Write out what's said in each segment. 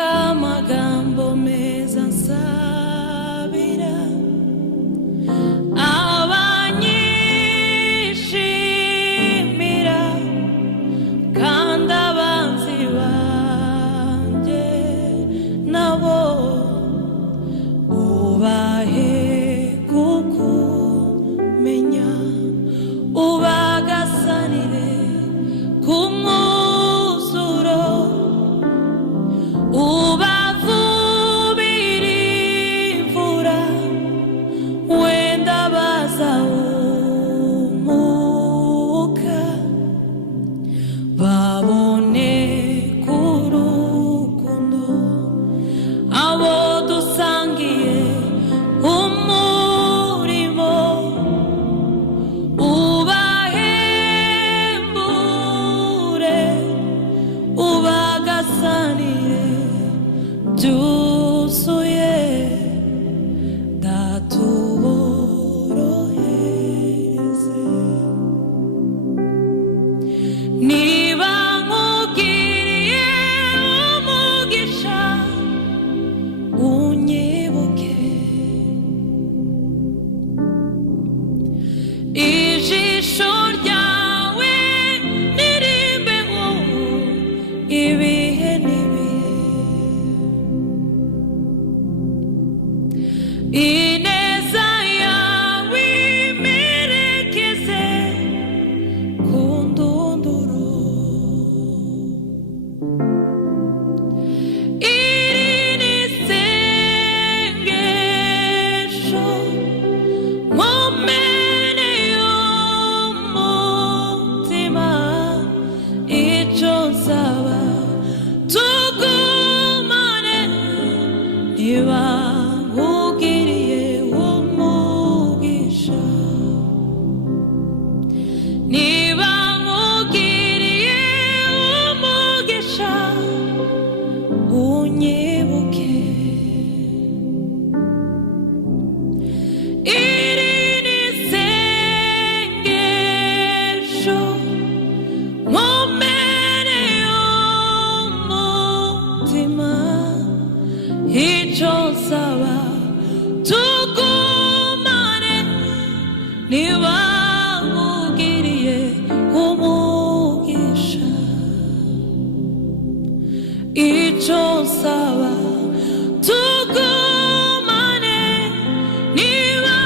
amagambo meza nsabira abanyishimira kandi abanzi banjye nabo ubahe kukumenya ubagasanire ku mwuzuro ubavubira imvura wenda bazawumuka babone kurukundo abo dusangiye umurimo ubahembure ubagasanire byuzuye datuborohereze niba nkugiriye umugisha unyibuke ijisho ryawe nirimbeho ibihe ineza yawe imerekeze ku ndunduro iri ni isengesho nkomene y'umutima icyo nsaba tugumane niba nkugiriye umugisha niba nkugiriye umugisha unyibuke iri ni isengesho nkomene y'umutima icyo nsaba tugumane niba nkugiriye umugisha icyo nsaba tugumane niba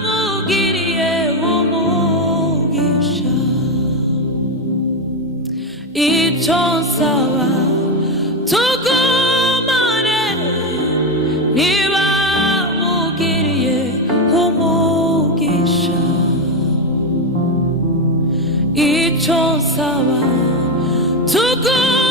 nkugiriye umugisha icyo nsaba tugumane niba nkugiriye umugisha icyo nsaba tugumane